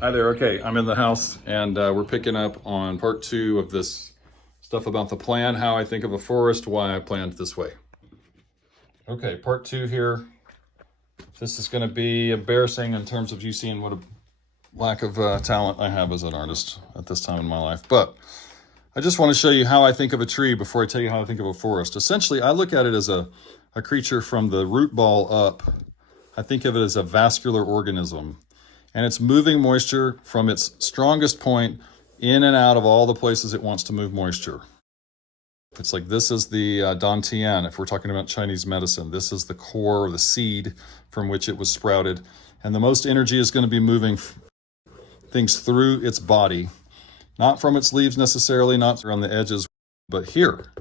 Hi there. Okay, I'm in the house and we're picking up on part 2 of this stuff about the plan, how I think of a forest, why I planned this way. Okay, part 2 here. This is going to be embarrassing in terms of you seeing what a lack of talent I have as an artist at this time in my life. But I just want to show you how I think of a tree before I tell you how I think of a forest. Essentially, I look at it as a creature from the root ball up. I think of it as a vascular organism. And it's moving moisture from its strongest point in and out of all the places it wants to move moisture. It's like this is the dantian, if we're talking about Chinese medicine. This is the core, or the seed from which it was sprouted. And the most energy is going to be moving things through its body, not from its leaves necessarily, not around the edges, but here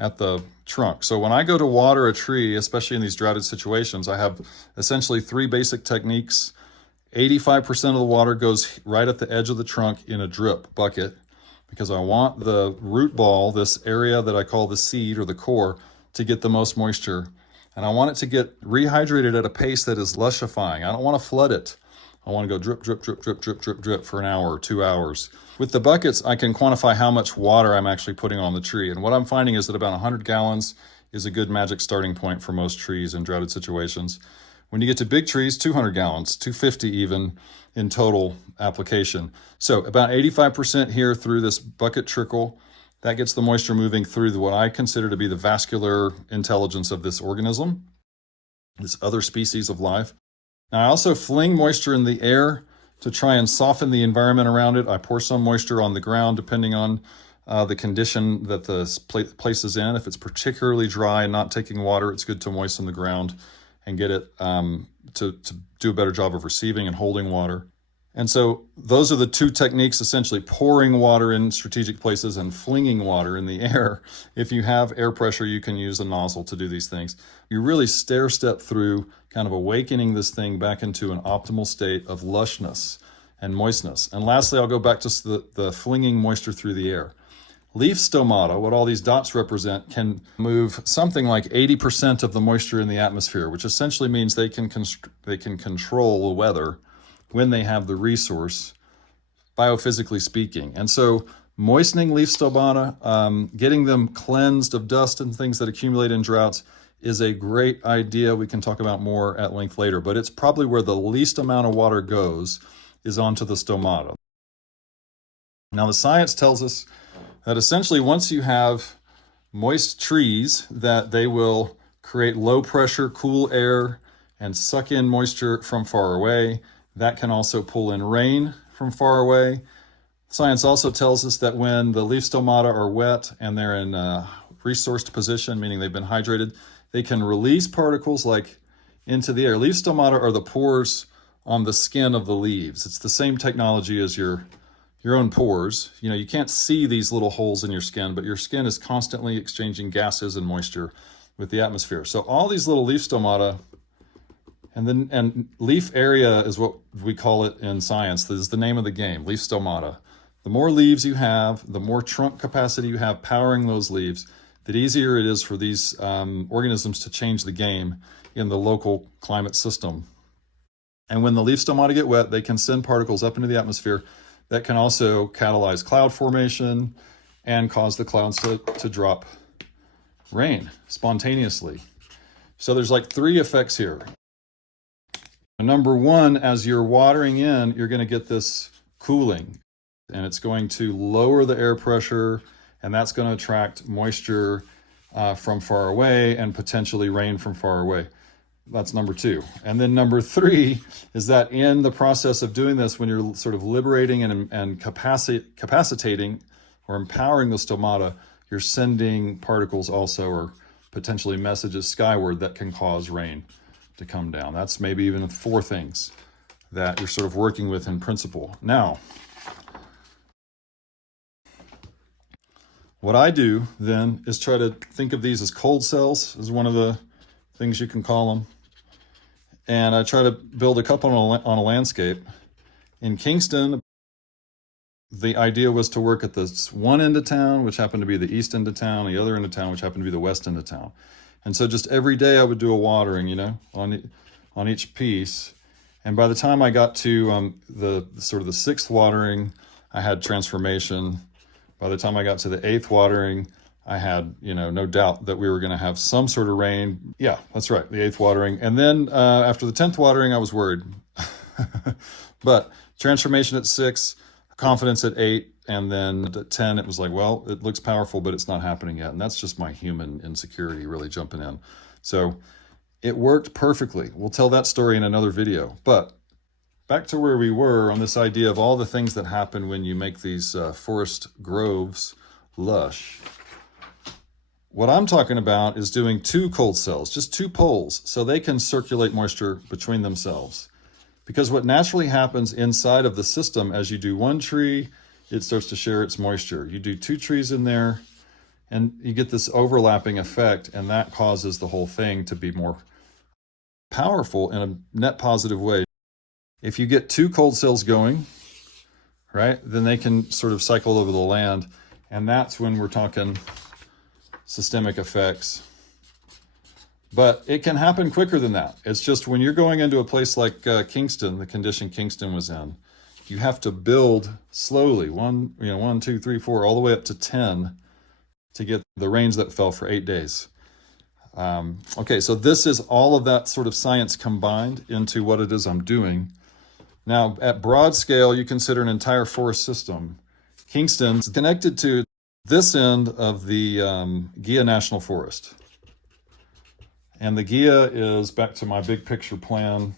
at the trunk. So when I go to water a tree, especially in these droughted situations, I have essentially 3 basic techniques. 85% of the water goes right at the edge of the trunk in a drip bucket because I want the root ball, this area that I call the seed or the core, to get the most moisture. And I want it to get rehydrated at a pace that is lushifying. I don't want to flood it. I want to go drip, drip, drip, drip, drip, drip, drip for an hour or 2 hours. With the buckets, I can quantify how much water I'm actually putting on the tree. And what I'm finding is that about 100 gallons is a good magic starting point for most trees in droughted situations. When you get to big trees, 200 gallons, 250 even in total application. So about 85% here through this bucket trickle. That gets the moisture moving through what I consider to be the vascular intelligence of this organism, this other species of life. Now I also fling moisture in the air to try and soften the environment around it. I pour some moisture on the ground depending on the condition that the place is in. If it's particularly dry and not taking water, it's good to moisten the ground and get it to do a better job of receiving and holding water. And so those are the 2 techniques, essentially pouring water in strategic places and flinging water in the air. If you have air pressure, you can use a nozzle to do these things. You really stair-step through kind of awakening this thing back into an optimal state of lushness and moistness. And lastly, I'll go back to the flinging moisture through the air. Leaf stomata, what all these dots represent, can move something like 80% of the moisture in the atmosphere, which essentially means they can control the weather when they have the resource, biophysically speaking. And so moistening leaf stomata, getting them cleansed of dust and things that accumulate in droughts is a great idea. We can talk about more at length later, but it's probably where the least amount of water goes is onto the stomata. Now the science tells us that essentially once you have moist trees, that they will create low pressure, cool air and suck in moisture from far away. That can also pull in rain from far away. Science also tells us that when the leaf stomata are wet and they're in a resourced position, meaning they've been hydrated, they can release particles like into the air. Leaf stomata are the pores on the skin of the leaves. It's the same technology as your own pores. You know, you can't see these little holes in your skin, but your skin is constantly exchanging gases and moisture with the atmosphere. So all these little leaf stomata, and leaf area is what we call it in science. This is the name of the game, leaf stomata. The more leaves you have, the more trunk capacity you have powering those leaves, the easier it is for these organisms to change the game in the local climate system. And when the leaf stomata get wet, they can send particles up into the atmosphere that can also catalyze cloud formation and cause the clouds to drop rain spontaneously. So there's like 3 effects here. Number 1, as you're watering in, you're going to get this cooling, and it's going to lower the air pressure, and that's going to attract moisture from far away and potentially rain from far away. That's number 2. And then number 3 is that in the process of doing this, when you're sort of liberating and capacitating or empowering the stomata, you're sending particles also, or potentially messages skyward that can cause rain to come down. That's maybe even 4 things that you're sort of working with in principle. Now, what I do then is try to think of these as cold cells, is one of the things you can call them. And I try to build a couple on a landscape. In Kingston, the idea was to work at this one end of town, which happened to be the east end of town, the other end of town, which happened to be the west end of town. And so just every day I would do a watering, you know, on each piece. And by the time I got to the sort of the 6th watering, I had transformation. By the time I got to the 8th watering, I had, no doubt that we were going to have some sort of rain. Yeah, that's right, the 8th watering. And then after the 10th watering, I was worried. But transformation at 6, confidence at 8, and then at 10, it was like, well, it looks powerful, but it's not happening yet. And that's just my human insecurity really jumping in. So it worked perfectly. We'll tell that story in another video. But back to where we were on this idea of all the things that happen when you make these forest groves lush. What I'm talking about is doing 2 cold cells, just 2 poles, so they can circulate moisture between themselves. Because what naturally happens inside of the system as you do 1 tree, it starts to share its moisture. You do 2 trees in there, and you get this overlapping effect, and that causes the whole thing to be more powerful in a net positive way. If you get 2 cold cells going, right, then they can sort of cycle over the land, and that's when we're talking systemic effects. But it can happen quicker than that. It's just when you're going into a place like Kingston, the condition Kingston was in, you have to build slowly, 1, 2, 3, 4, all the way up to 10 to get the rains that fell for 8 days. Okay, so this is all of that sort of science combined into what it is I'm doing. Now, at broad scale, you consider an entire forest system. Kingston's connected to this end of the Ghia National Forest. And the Ghia is, back to my big picture plan,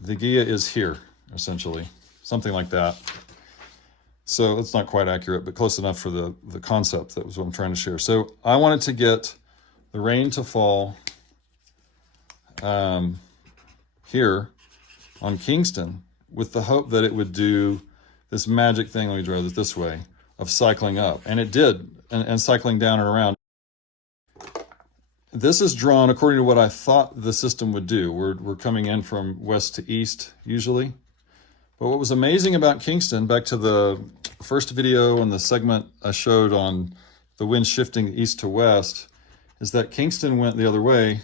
the Ghia is here, essentially, something like that. So it's not quite accurate, but close enough for the concept. That was what I'm trying to share. So I wanted to get the rain to fall here on Kingston with the hope that it would do this magic thing, let me draw it this way, of cycling up. And it did, and cycling down and around. This is drawn according to what I thought the system would do. We're coming in from west to east, usually. But what was amazing about Kingston, back to the first video and the segment I showed on the wind shifting east to west, is that Kingston went the other way.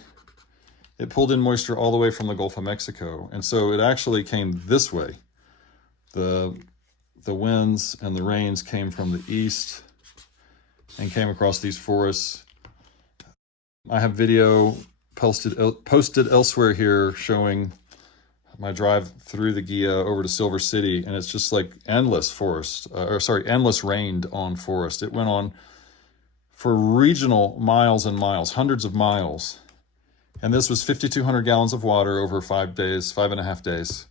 It pulled in moisture all the way from the Gulf of Mexico. And so it actually came this way. The winds and the rains came from the east and came across these forests. I have video posted elsewhere here showing my drive through the Ghia over to Silver City, and it's just like endless forest, endless rained on forest. It went on for regional miles and miles, hundreds of miles. And this was 5,200 gallons of water over 5.5 days,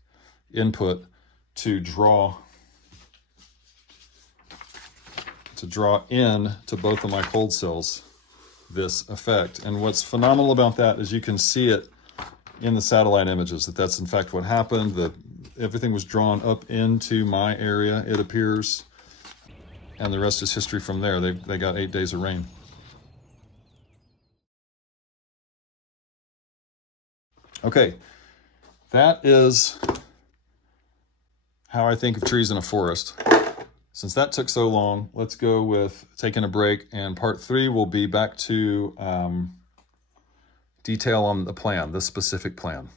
input to draw in to both of my cold cells this effect. And what's phenomenal about that is you can see it in the satellite images, that's in fact what happened. Everything was drawn up into my area, it appears, and the rest is history from there. They got 8 days of rain. Okay, that is how I think of trees in a forest. Since that took so long, let's go with taking a break, and part 3 will be back to detail on the plan, the specific plan.